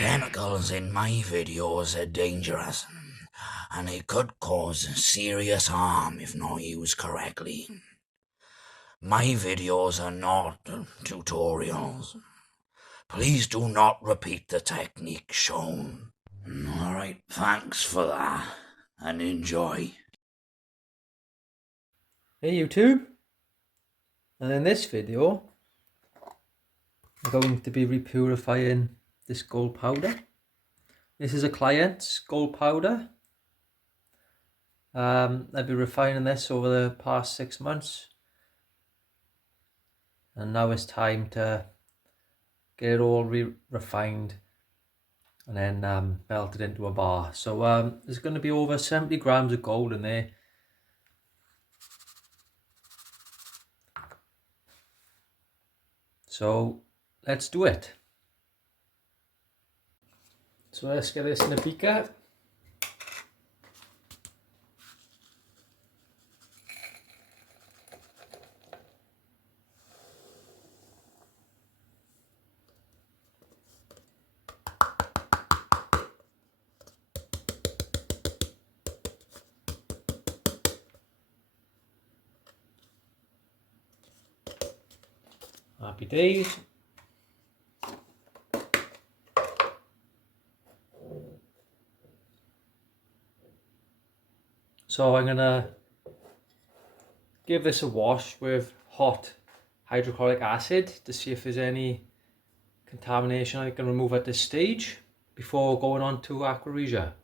chemicals in my videos are dangerous, and it could cause serious harm if not used correctly. My videos are not tutorials. Please do not repeat the technique shown. Alright, thanks for that, and enjoy. Hey YouTube, and in this video I'm going to be repurifying this gold powder. This is a client's gold powder. I've been refining this over the past 6 months, and now it's time to get it all refined and then melted into a bar. So there's going to be over 70 grams of gold in there. So let's do it. So let's get this in a beaker. Happy days. So I'm gonna give this a wash with hot hydrochloric acid to see if there's any contamination I can remove at this stage before going on to aqua regia.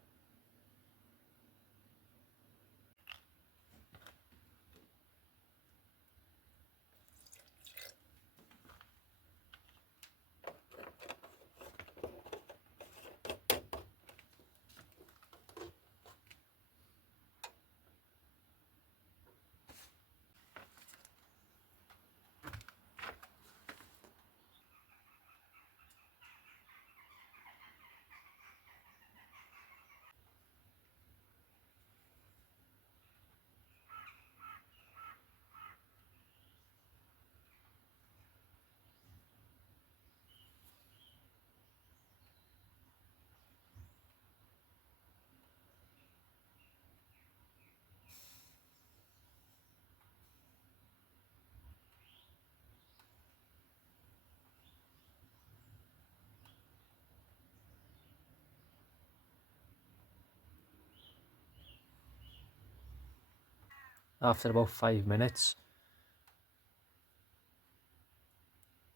After about 5 minutes,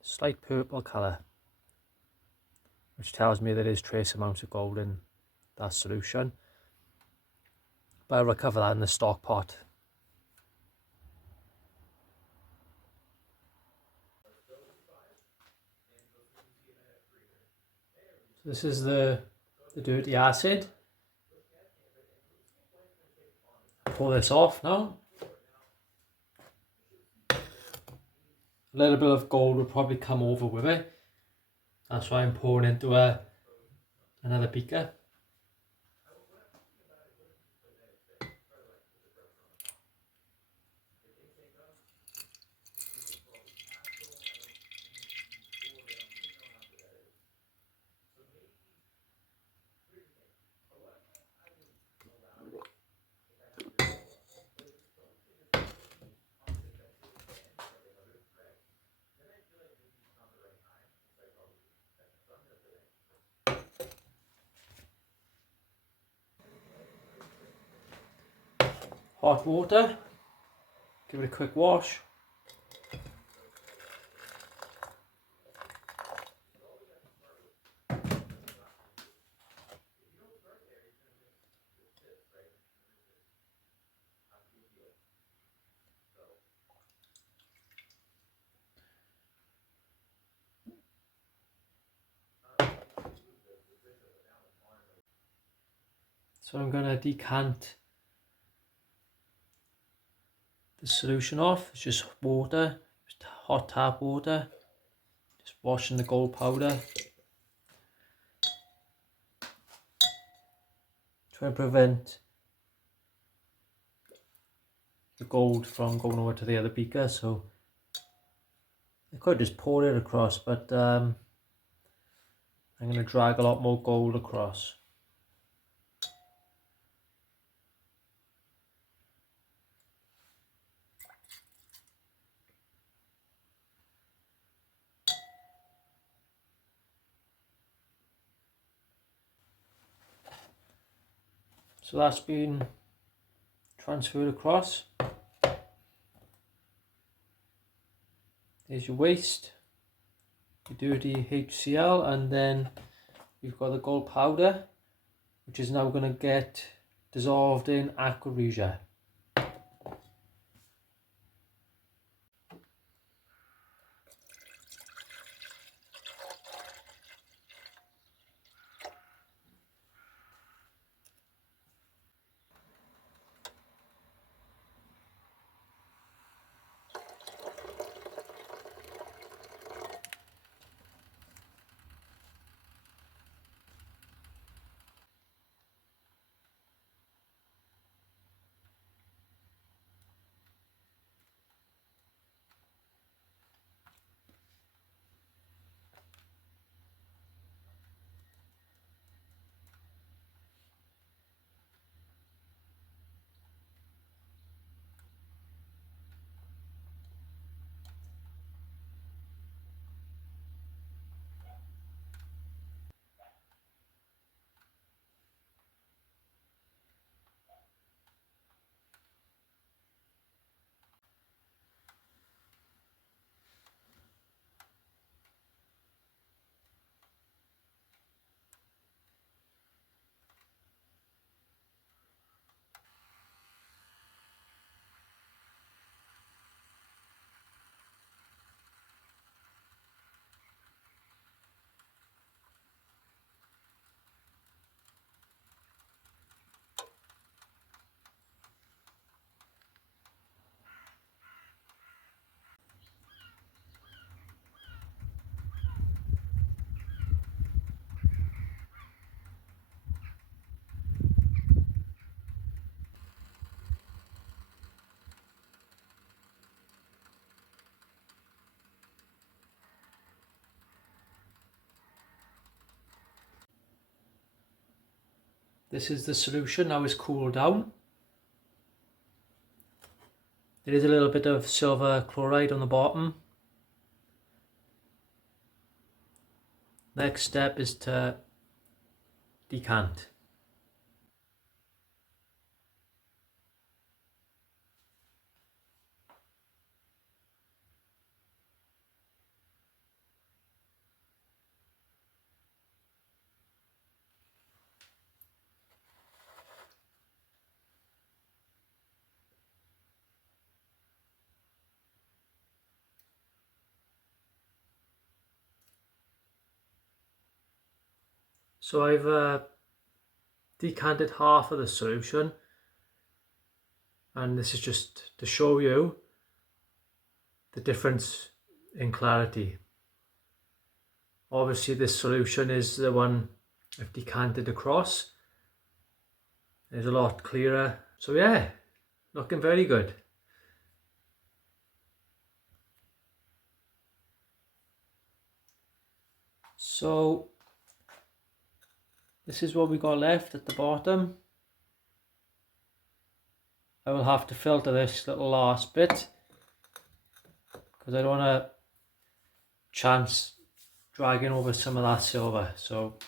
slight purple colour, which tells me there is trace amounts of gold in that solution, but I'll recover that in the stock pot. So this is the dirty acid. Pull this off now. A little bit of gold will probably come over with it. That's why I'm pouring into another beaker. Hot water, give it a quick wash. So I'm going to decant the solution off. It's just water, just hot tap water, just washing the gold powder. Trying to prevent the gold from going over to the other beaker, so I could just pour it across, but I'm going to drag a lot more gold across. So that's been transferred across. There's your waste, your dirty HCl, and then we've got the gold powder, which is now going to get dissolved in aqua regia. This is the solution, now it's cooled down. There is a little bit of silver chloride on the bottom. Next step is to decant. So I've decanted half of the solution, and this is just to show you the difference in clarity. Obviously this solution is the one I've decanted across. It's a lot clearer. So yeah, looking very good. So this is what we got left at the bottom. I will have to filter this little last bit because I don't want to chance dragging over some of that silver. So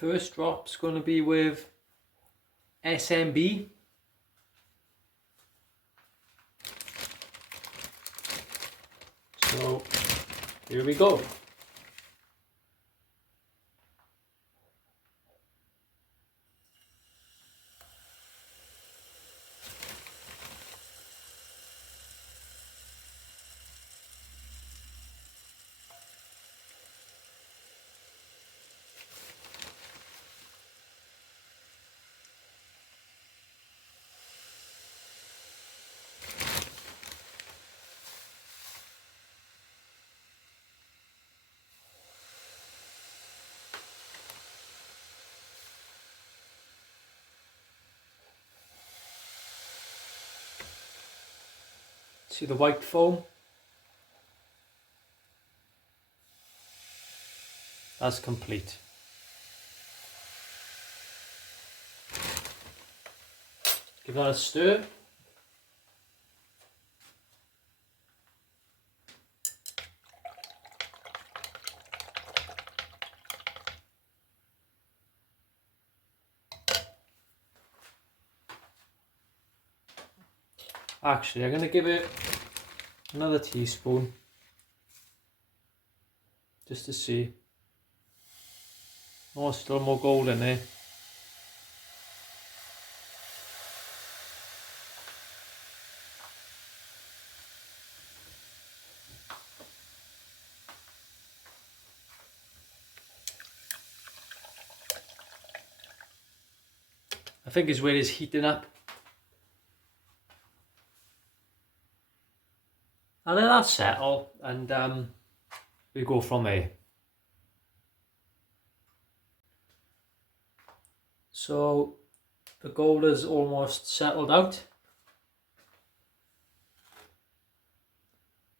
first drop's going to be with SMB. So here we go. See the white foam? That's complete. Give that a stir. Actually, I'm going to give it another teaspoon just to see. Oh, still more gold in there. I think it's where it's heating up. And then that's settle, and we go from there. So the gold is almost settled out.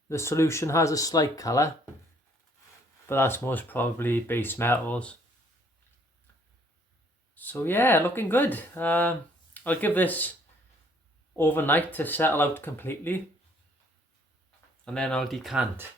The solution has a slight colour, but that's most probably base metals. So yeah, looking good. I'll give this overnight to settle out completely, and then I'll decant.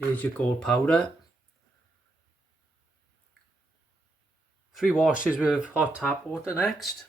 There's your gold powder. 3 washes with hot tap water next.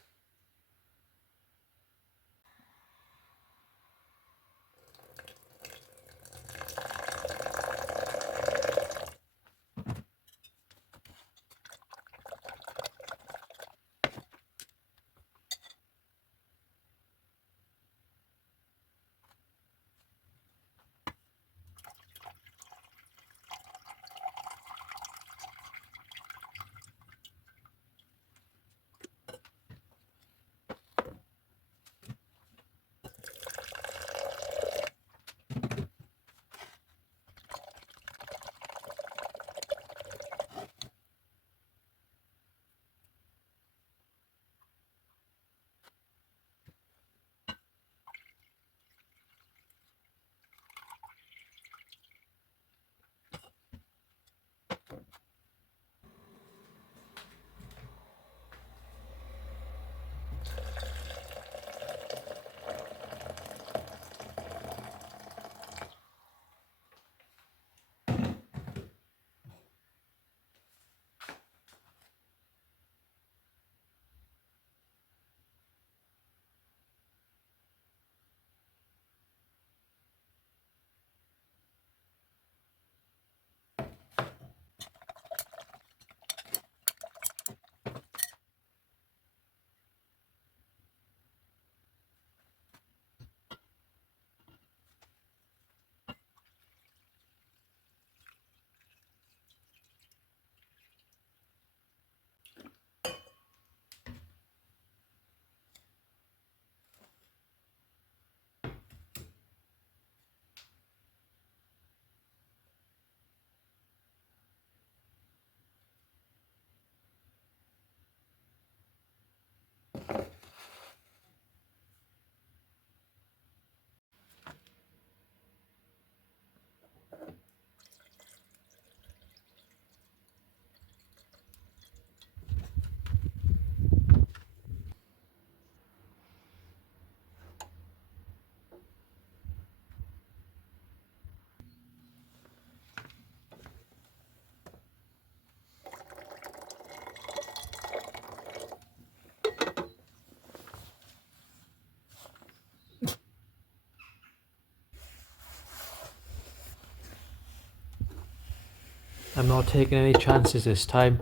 I'm not taking any chances this time,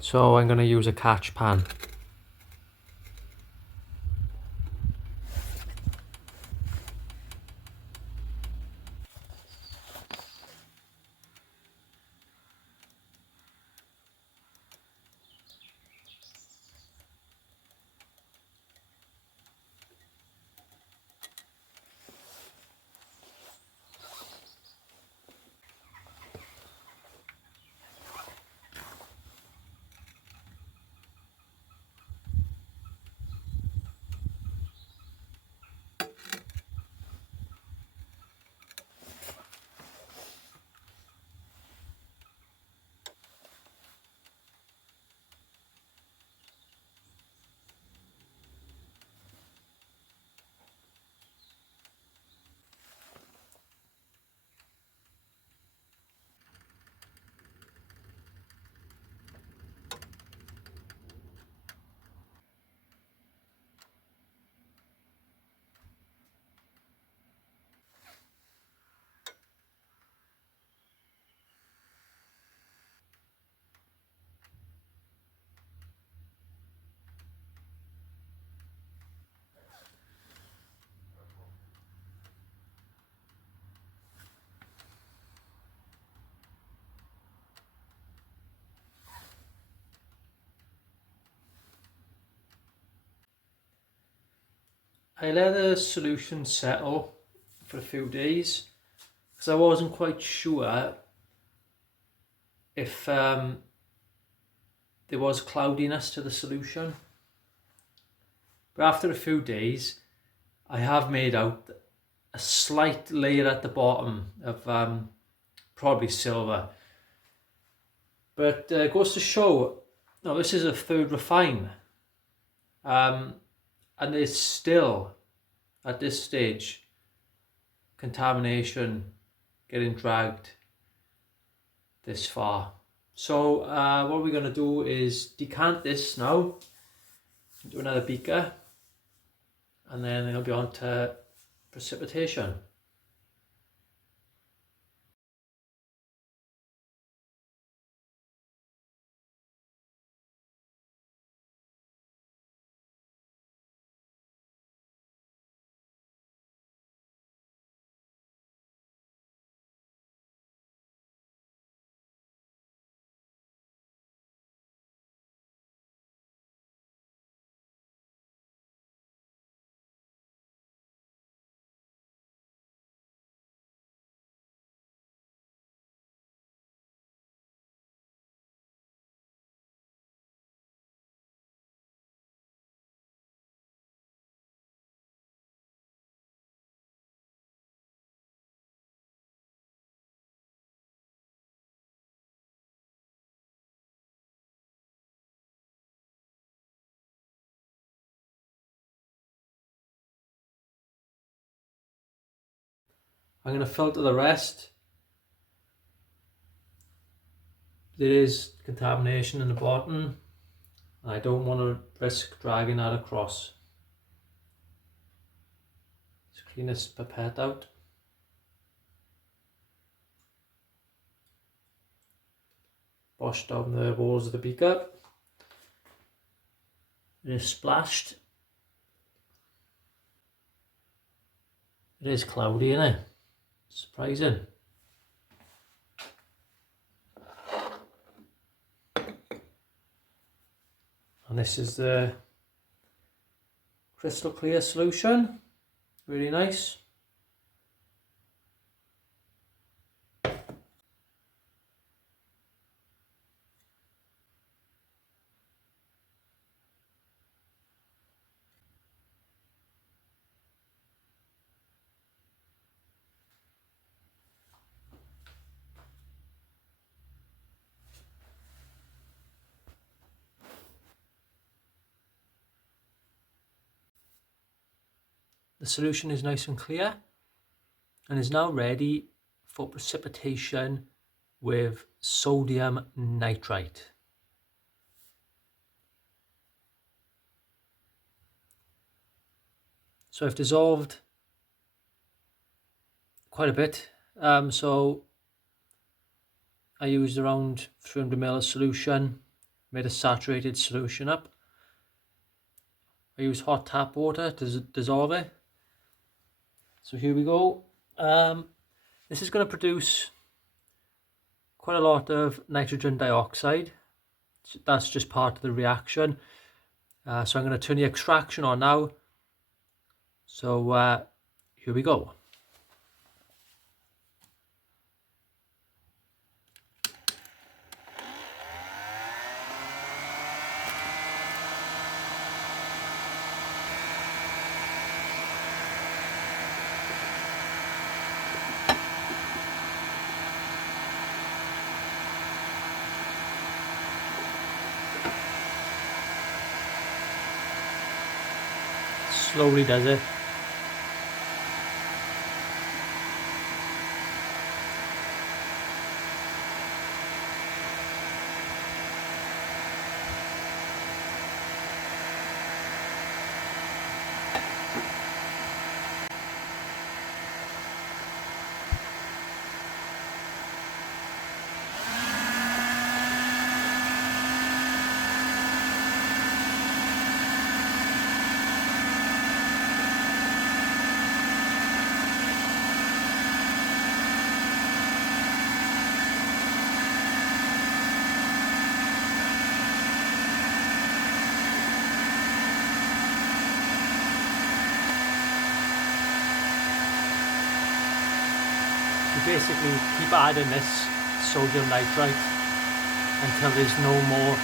so I'm going to use a catch pan. I let the solution settle for a few days because I wasn't quite sure if there was cloudiness to the solution. But after a few days, I have made out a slight layer at the bottom of probably silver. But it goes to show, now this is a third refine, and there's still, at this stage, contamination getting dragged this far. So what we're going to do is decant this now into another beaker, and then it'll be on to precipitation. I'm going to filter the rest. There is contamination in the bottom, and I don't want to risk dragging that across. Let's clean this pipette out. Wash down the walls of the beaker. It is splashed. It is cloudy, isn't it? Surprising. And this is the crystal clear solution. Really nice. The solution is nice and clear and is now ready for precipitation with sodium nitrite. So I've dissolved quite a bit. So I used around 300 ml of solution, made a saturated solution up. I used hot tap water to dissolve it. So here we go. This is going to produce quite a lot of nitrogen dioxide. That's just part of the reaction. So I'm going to turn the extraction on now. So here we go. Slowly does it. basically keep adding this sodium nitrite until there's no more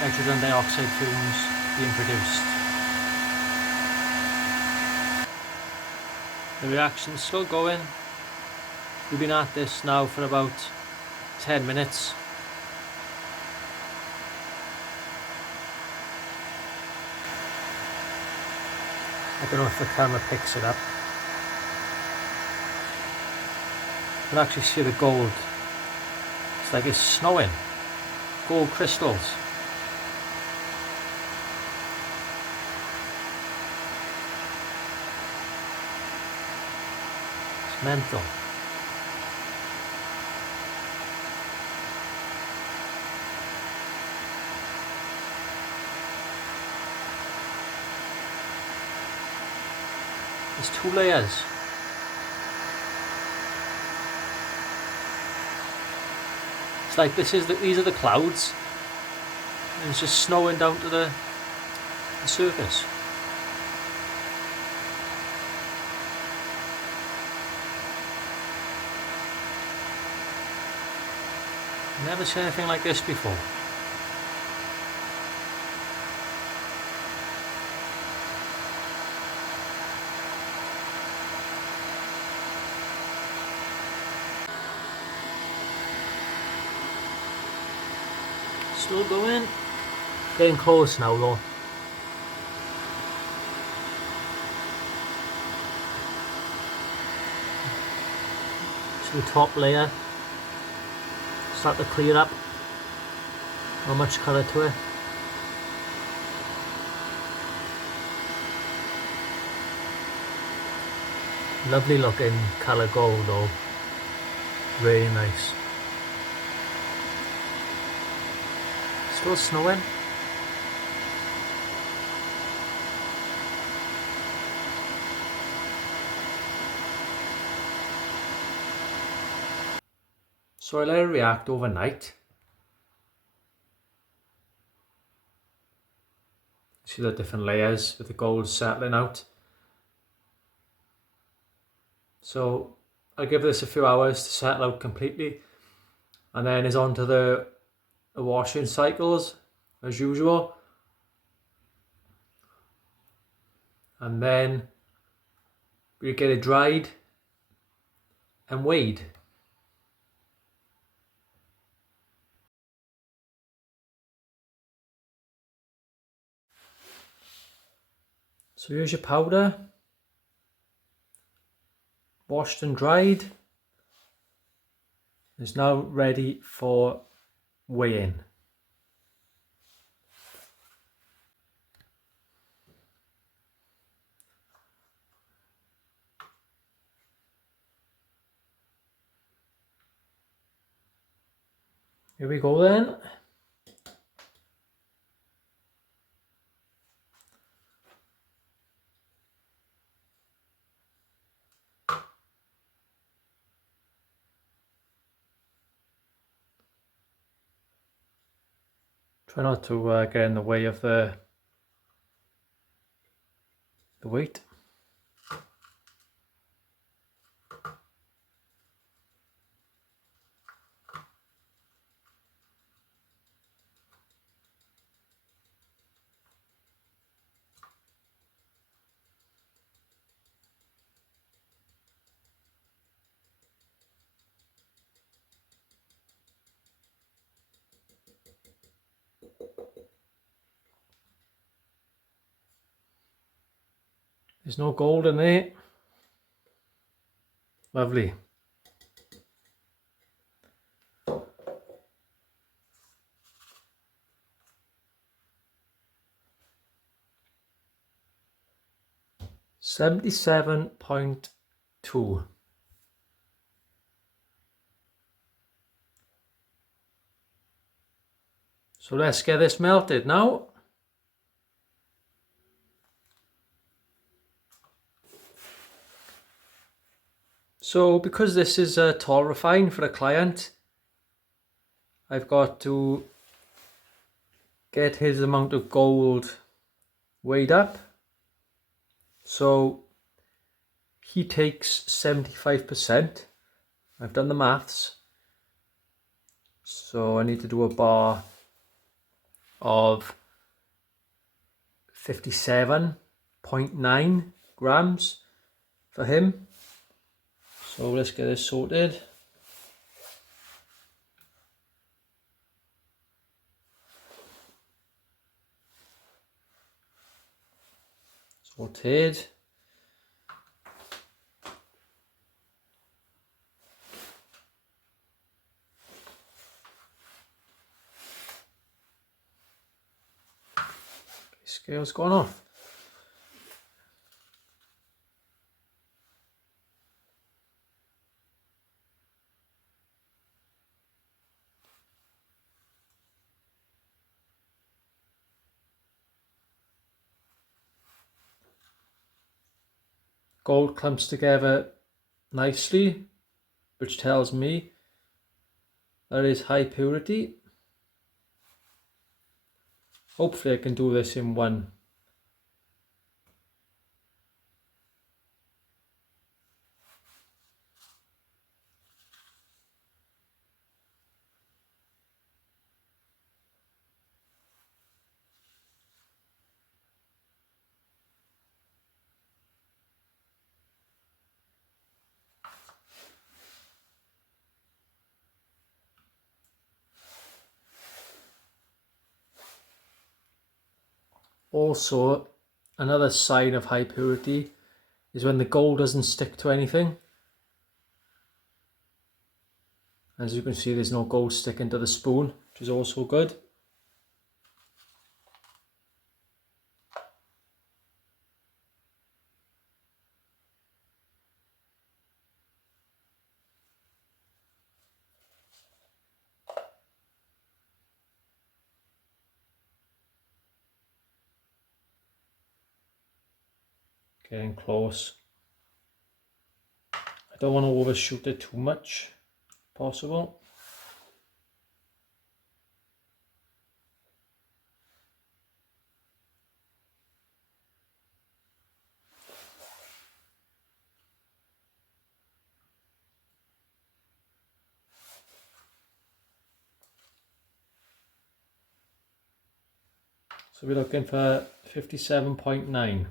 nitrogen dioxide fumes being produced. The reaction's still going. We've been at this now for about 10 minutes. I don't know if the camera picks it up. You can actually see the gold. It's like it's snowing. Gold crystals. It's mental. There's 2 layers. It's like these are the clouds, and it's just snowing down to the surface. Never seen anything like this before. Still going. Getting close now though. To the top layer. Start to clear up. Not much colour to it. Lovely looking colour gold though. Really nice. Still snowing. So I let it react overnight. See the different layers with the gold settling out. So I'll give this a few hours to settle out completely, and then it's on to the washing cycles as usual, and then we get it dried and weighed. So here's your powder, washed and dried. It's now ready for weighing. Here we go then. Try not to get in the way of the weight. There's no gold in there. Lovely. $77.2. So let's get this melted now. So because this is a tall refine for a client, I've got to get his amount of gold weighed up. So he takes 75%, I've done the maths. So I need to do a bar of 57.9 grams for him. So let's get this sorted. Sorted. Scale's gone off. Gold clumps together nicely, which tells me that is high purity. Hopefully I can do this in one. Also, another sign of high purity is when the gold doesn't stick to anything. As you can see, there's no gold sticking to the spoon, which is also good. Getting close. I don't want to overshoot it too much, if possible. So we're looking for 57.9.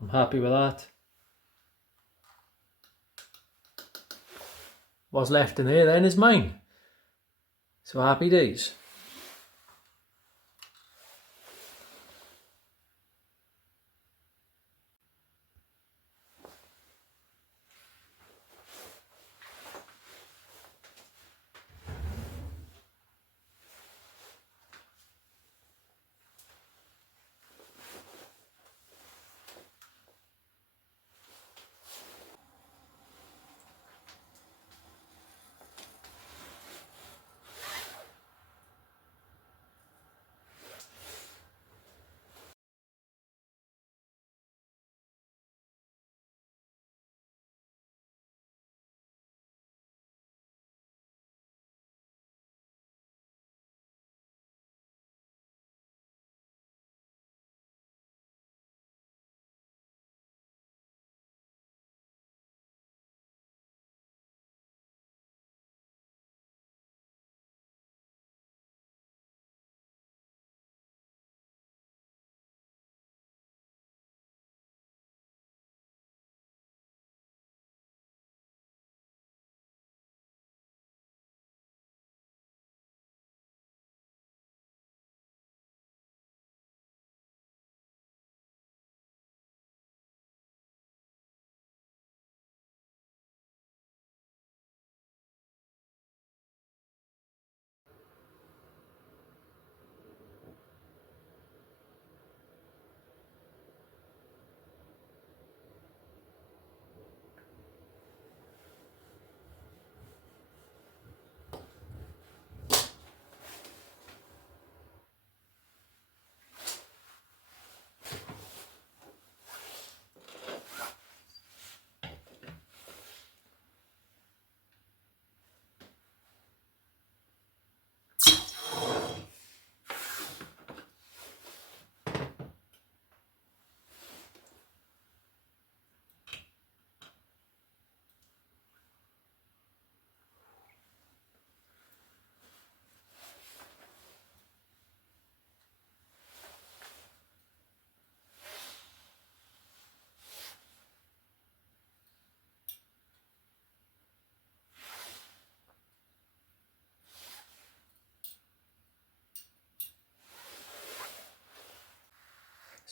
I'm happy with that. What's left in there then is mine. So happy days.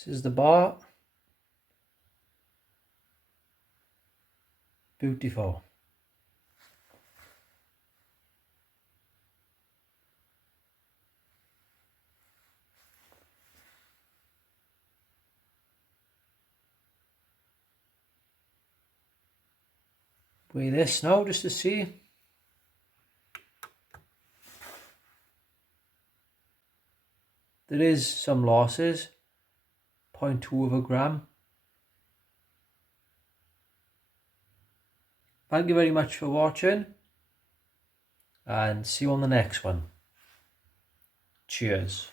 This is the bar. Beautiful. Weigh this now just to see. There is some losses. 0.2 of a gram. Thank you very much for watching, and see you on the next one. Cheers.